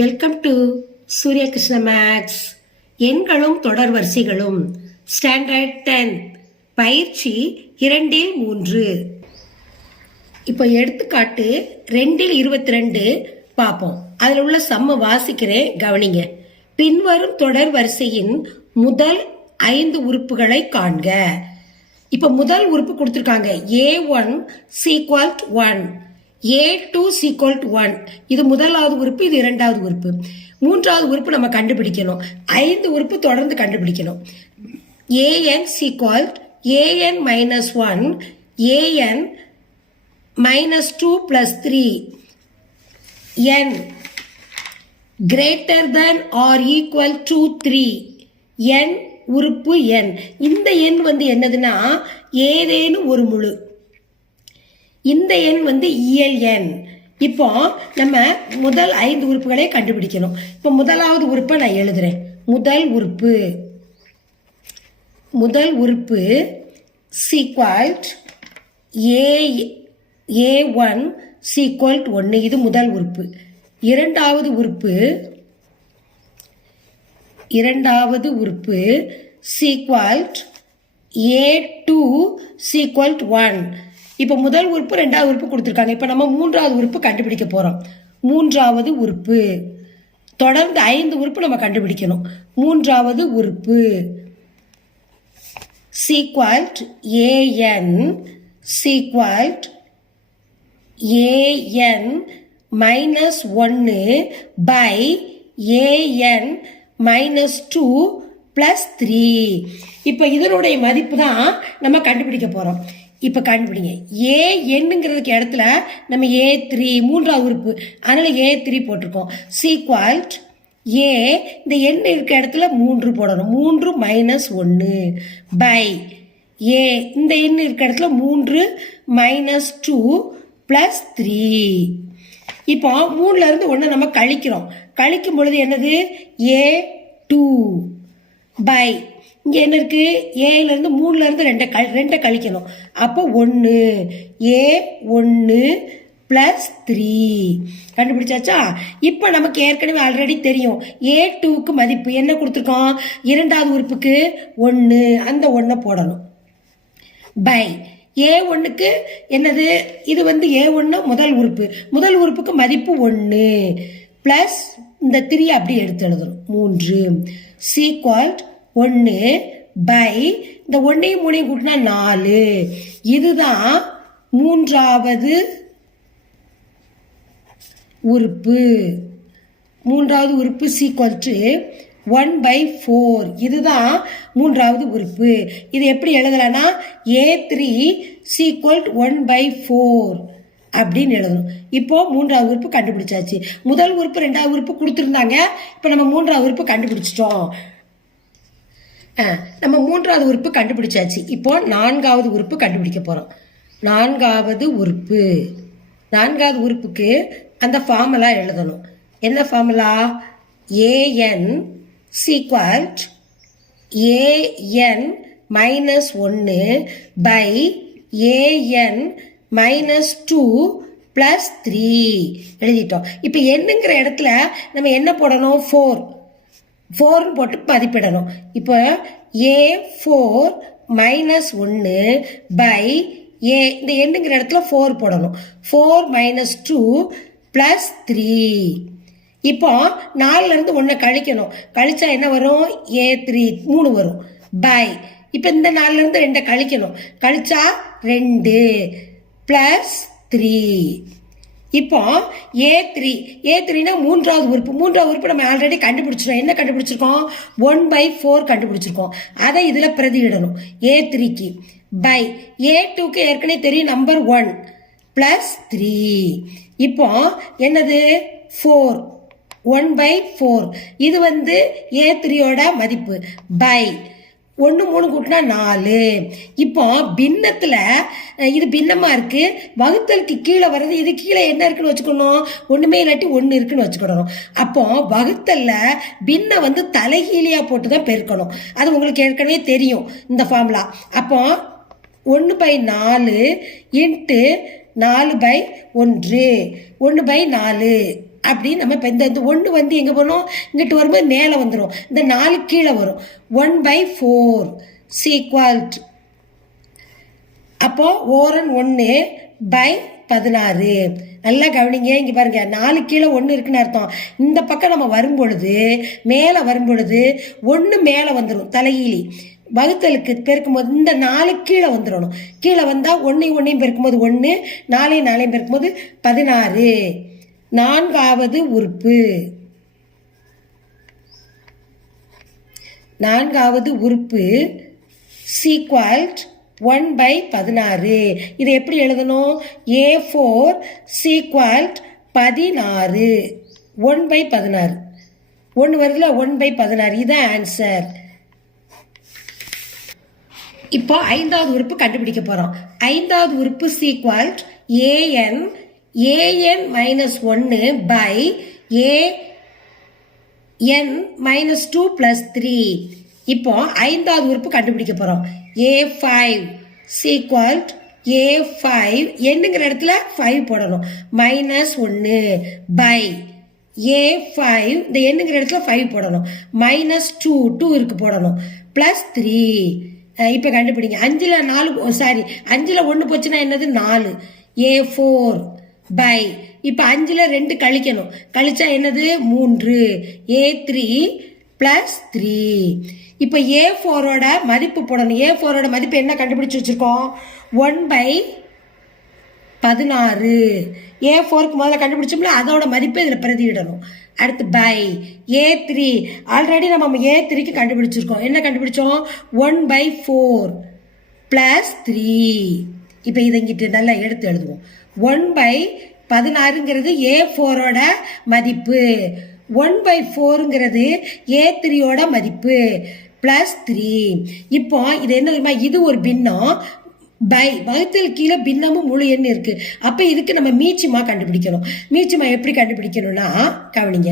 Welcome to சூரிய Krishna maths. எண்களும் தொடர் வரிசைகளும் ஸ்டாண்டர்ட் 10 பயிற்சி 2-3. இப்போ எடுத்துக்காட்டு 2-22 பார்ப்போம். அதில் உள்ள சம்ம வாசிக்கிறேன், கவனிங்க. பின்வரும் தொடர் வரிசையின் முதல் 5 உறுப்புகளை காண்க. இப்போ முதல் உறுப்பு கொடுத்துருக்காங்க A1 = 1, A2 = 1. இது முதலாவது உறுப்பு, இது இரண்டாவது உறுப்பு. மூன்றாவது உறுப்பு நம்ம கண்டுபிடிக்கணும். 5 உறுப்பு தொடர்ந்து கண்டுபிடிக்கணும். AN = AN - 1, AN -2 + 3, N ≥ 3, N உறுப்பு N. இந்த எண் என்னதுன்னா ஏதேனும் ஒரு முழு. இந்த எண் இயல் எண். இப்போ நம்ம முதல் 5 உறுப்புகளை கண்டுபிடிக்கணும். இப்போ முதலாவது உறுப்பை நான் எழுதுறேன். முதல் உறுப்பு A1 = 1. இது முதல் உறுப்பு. இரண்டாவது உறுப்பு A2 = 1. இப்போ முதல் உறுப்பு ரெண்டாவது உறுப்பு கொடுத்துருக்காங்க. இப்போ நம்ம மூன்றாவது உறுப்பு கண்டுபிடிக்க போகிறோம். மூன்றாவது உறுப்பு தொடர்ந்து 5 உறுப்பு நம்ம கண்டுபிடிக்கணும். மூன்றாவது உறுப்பு AN -1 / AN -2 + 3. இப்போ இதனுடைய மதிப்பு தான் நம்ம கண்டுபிடிக்க போகிறோம். இப்போ கண்டுபிடிங்க. ஏன்னுங்கிறதுக்கு இடத்துல நம்ம A3 மூன்றாவது உறுப்பு, அதனால A3 போட்டிருக்கோம். A இந்த எண் இருக்க இடத்துல 3 போடணும். 3 - 1 / A இந்த எண் இருக்க இடத்துல 3 - 2 + 3. இப்போ 3ல இருந்து 1 நம்ம கழிக்கிறோம். கழிக்கும் பொழுது என்னது? A2 / இங்கே என்ன இருக்கு? ஏல இருந்து 3ல இருந்து 2 கழிக்கணும். அப்போ 1 A1 + 3 கண்டுபிடிச்சாச்சா? இப்போ நமக்கு ஏற்கனவே ஆல்ரெடி தெரியும் A2க்கு மதிப்பு என்ன கொடுத்துருக்கோம்? இரண்டாவது உறுப்புக்கு 1, அந்த 1 போடணும். A1க்கு என்னது? இது A1 முதல் உறுப்பு. முதல் உறுப்புக்கு மதிப்பு 1 + இந்த 3 அப்படியே எடுத்து எழுதணும். 3 = 1 / இந்த 1ஐயும் 3ஐயும் கூட்டினா 4. இதுதான் மூன்றாவது உறுப்பு. மூன்றாவது உறுப்பு =1/4. இதுதான் மூன்றாவது உறுப்பு. இது எப்படி எழுதலாம்னா A3 = 1/4 அப்படின்னு எழுதணும். இப்போ மூன்றாவது உறுப்பு கண்டுபிடிச்சாச்சு. முதல் உறுப்பு ரெண்டாவது உறுப்பு கொடுத்துருந்தாங்க. இப்போ நம்ம மூன்றாவது உறுப்பு கண்டுபிடிச்சிட்டோம். நம்ம மூன்றாவது உறுப்பு கண்டுபிடிச்சாச்சு. இப்போ நான்காவது உறுப்பு கண்டுபிடிக்க போகிறோம். நான்காவது உறுப்புக்கு அந்த ஃபார்முலா எழுதணும். என்ன ஃபார்முலா? AN = AN -1 / AN -2 + 3 எழுதிட்டோம். இப்போ என்னங்கிற இடத்துல நம்ம என்ன போடணும்? 4 போட்டு மதிப்பிடணும். இப்போ A4 - 1 / A இந்த எண்ணுங்கிற இடத்துல 4 போடணும். 4 - 2 + 3. இப்போ 4ல இருந்து 1 கழிக்கணும். கழிச்சா என்ன வரும்? A3 3 வரும். இப்போ இந்த 4ல இருந்து 2 கழிக்கணும். கழிச்சா 2 + 3. இப்போ A3னா மூன்றாவது உறுப்பு. மூன்றாவது உறுப்பு நம்ம ஆல்ரெடி கண்டுபிடிச்சிட்டோம். என்ன கண்டுபிடிச்சிருக்கோம்? 1/4 கண்டுபிடிச்சிருக்கோம். அதை இதில் பிரதியிடணும். A3க்கு A2க்கு ஏற்கனவே தெரியும் நம்பர் 1 + 3. இப்போ என்னது? 4 1/4. இது A3யோட மதிப்பு 1 3 கூட்டினா 4. இப்போ பின்னத்தில் இது பின்னமாக இருக்கு. வகுத்தலுக்கு கீழே வர்றது. இது கீழே என்ன இருக்குன்னு வச்சுக்கணும்? ஒன்றுமே இல்லாட்டி 1 இருக்குன்னு வச்சுக்கிடணும். அப்போ வகுத்தல்ல பின்ன தலைகீழியாக போட்டு தான் பெருக்கணும். அது உங்களுக்கு ஏற்கனவே தெரியும் இந்த ஃபார்முலா. அப்போ 1/4 × 4/1 1/4 அப்படி நம்ம இப்போ இந்த ஒன்று வந்து எங்கே போகணும், இங்கிட்டு வரும்போது மேலே வந்துடும், இந்த 4 கீழே வரும். 1/4 = அப்போ ஓரன் 1/16. நல்லா கவனிங்க, இங்கே பாருங்க 4 கீழே 1 இருக்குன்னு அர்த்தம். இந்த பக்கம் நம்ம வரும்பொழுது மேலே வரும்பொழுது 1 மேலே வந்துடும் தலைகீழி. வகுத்தலுக்கு பெருக்கும்போது இந்த 4 கீழே வந்துடணும். கீழே வந்தால் 1 பெருக்கும்போது 1, 4 பெருக்கும்போது 16. 4வது உறுப்பு. 4வது உறுப்பு = 1/16. இதை எப்படி எழுதணும்? A4 = 16. 1/16. 1 வருதுல, 1/16. இதுதான் ஆன்சர். இப்போ 5வது உறுப்பு கண்டுபிடிக்க போறோம். 5வது உறுப்பு = an -1/an-2 + 3. இப்போ 5வது உறுப்பு கண்டுபிடிக்க போறோம். A5 = A5 என்னங்கிற இடத்துல 5 போடணும். -1/A5 இந்த என்னங்கிற இடத்துல 5 போடணும். -2 இருக்கு போடணும். +3. இப்போ கண்டுபிடிங்க. 5ல் 1 போச்சுன்னா என்னது? 4. A4 இப்போ 5ல் 2 கழிக்கணும். கழிச்சா என்னது? 3. A3 +3. இப்போ A4ஓட மதிப்பு போடணும். A4ஓட மதிப்பு என்ன கண்டுபிடிச்சு வச்சிருக்கோம்? 1/16. A4க்கு முதல்ல கண்டுபிடிச்சோம்ல, அதோட மதிப்பை இதில் பிரதியிடணும். அடுத்து A3 ஆல்ரெடி நம்ம A3க்கு கண்டுபிடிச்சிருக்கோம். என்ன கண்டுபிடிச்சோம்? 1/4 +3. இப்போ இதை இங்கிட்டு நல்லா எடுத்து எழுதுவோம். 1/16ங்கிறது A4ஓட மதிப்பு, 1/4ங்கிறது A3ஓட மதிப்பு, +3. இப்போ இது என்ன தெரியுமா? இது ஒரு பின்னம். வகுத்தல் கீழே பின்னமும் முழு எண் இருக்கு. அப்ப இதுக்கு நம்ம மீச்சிமா கண்டுபிடிக்கணும். மீச்சிமா எப்படி கண்டுபிடிக்கணும்னா கவனிங்க.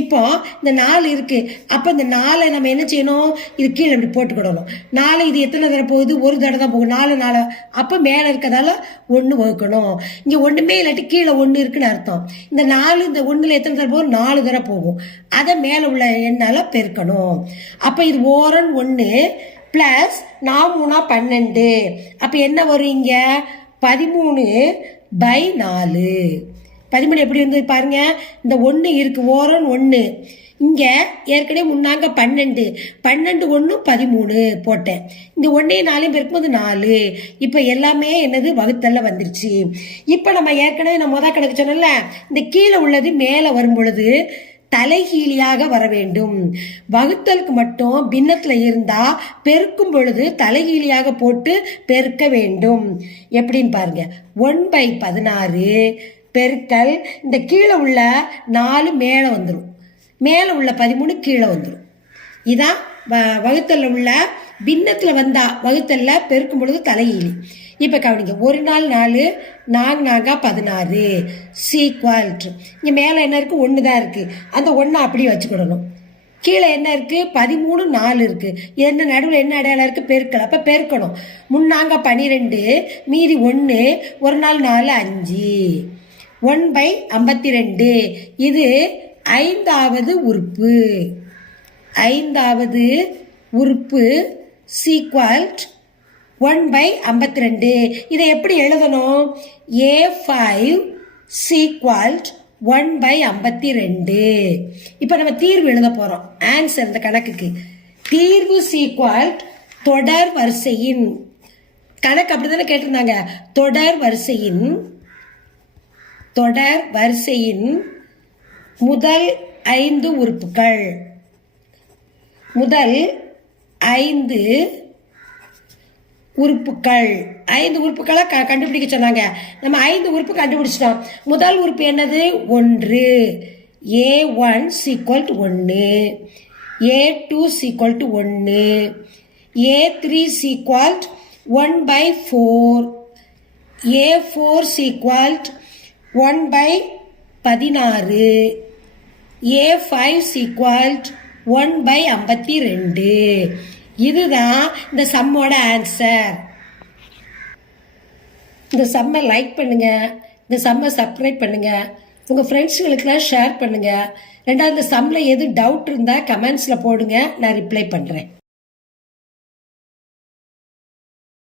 இப்போ இந்த 4 இருக்கு. அப்ப இந்த 4 நம்ம என்ன செய்யணும்? இது கீழே இப்படி போட்டுக்கிடணும். 4 இது எத்தனை தடவை போகுது? ஒரு தடவை தான் போகும். 4 அப்ப மேல இருக்கிறதால 1 வகுக்கணும். இங்க ஒண்ணுமே இல்லாட்டி கீழே 1 இருக்குன்னு அர்த்தம். இந்த 4 இந்த 1ல எத்தனை தடவை போகும்? 4 தடவை போகும். அதை மேல உள்ள எண்ணால பெருக்கணும். அப்ப இது ஓரன் 1 + 4 12. அப்ப என்ன வரும்? இங்க 13/4. 13 எப்படி வந்து பாருங்க. இந்த 1 இருக்கு, ஓரன் 1. இங்க ஏற்கனவே முன்னாங்க 12. 12 1 13 போட்டேன். இந்த 1 4 பெருக்கும்போது 4. இப்ப எல்லாமே என்னது? வகுத்தல்ல வந்துருச்சு. இப்ப நம்ம ஏற்கனவே நம்ம முதல் கணக்கு சொன்னோம்ல, இந்த கீழே உள்ளது மேல வரும் பொழுது தலைகீழியாக வர வேண்டும். வகுத்தலுக்கு மட்டும் பின்னத்துல இருந்தா பெருக்கும் பொழுது தலைகீழியாக போட்டு பெருக்க வேண்டும். எப்படின்னு பாருங்க. 1/16 பெருக்கல் இந்த கீழே உள்ள 4 மேலே வந்துடும், மேலே உள்ள 13 கீழே வந்துடும். இதான் வகுத்தல்ல உள்ள பின்னத்தில் வந்தா வகுத்தல்ல பெருக்கும் பொழுது தலைகீழி. இப்போ கவனிங்க. 1 நாள் 4 4 16 = இங்கே மேலே என்ன இருக்குது? 1 தான் இருக்குது. அந்த 1 அப்படியே வச்சுக்கிடணும். கீழே என்ன இருக்குது? 13 4 இருக்குது. என்ன நடுவில் என்ன அடையாளம் இருக்குது? பெருக்கல். அப்போ பெருக்கணும். முன்னாங்க 12 மீதி 1 1 நாள் 4 5 1/52. இது 5வது உறுப்பு. 5வது உறுப்பு = 1/52. இதை எப்படி எழுதணும்? A5 = 1/52. இப்போ நம்ம தீர்வு எழுத போறோம். ஆன்சர் இந்த கணக்குக்கு தீர்வு = தொடர் வரிசையின் கணக்கு அப்படித்தானே கேட்டிருந்தாங்க. தொடர் வரிசையின் முதல் 5 உறுப்புகள். முதல் 5 உறுப்புகள் 5 உறுப்புகளை கண்டுபிடிக்க சொன்னாங்க. நம்ம 5 உறுப்பு கண்டுபிடிச்சிட்டோம். முதல் உறுப்பு என்னது? 1. A1 = 1, A2 = 1, A3 = 1/4, A4 = 1/16, A5 = 1/52. இதுதான் இந்த சம்மோட ஆன்சர். இந்த சம்மை லைக் பண்ணுங்க, இந்த சம்மை சப்ஸ்கிரைப் பண்ணுங்க. உங்கள் ஃப்ரெண்ட்ஸுகளுக்கெல்லாம் ஷேர் பண்ணுங்கள். ரெண்டாவது இந்த சம்மில் எதுவும் டவுட் இருந்தால் கமெண்ட்ஸில் போடுங்க, நான் ரிப்ளை பண்ணுறேன்.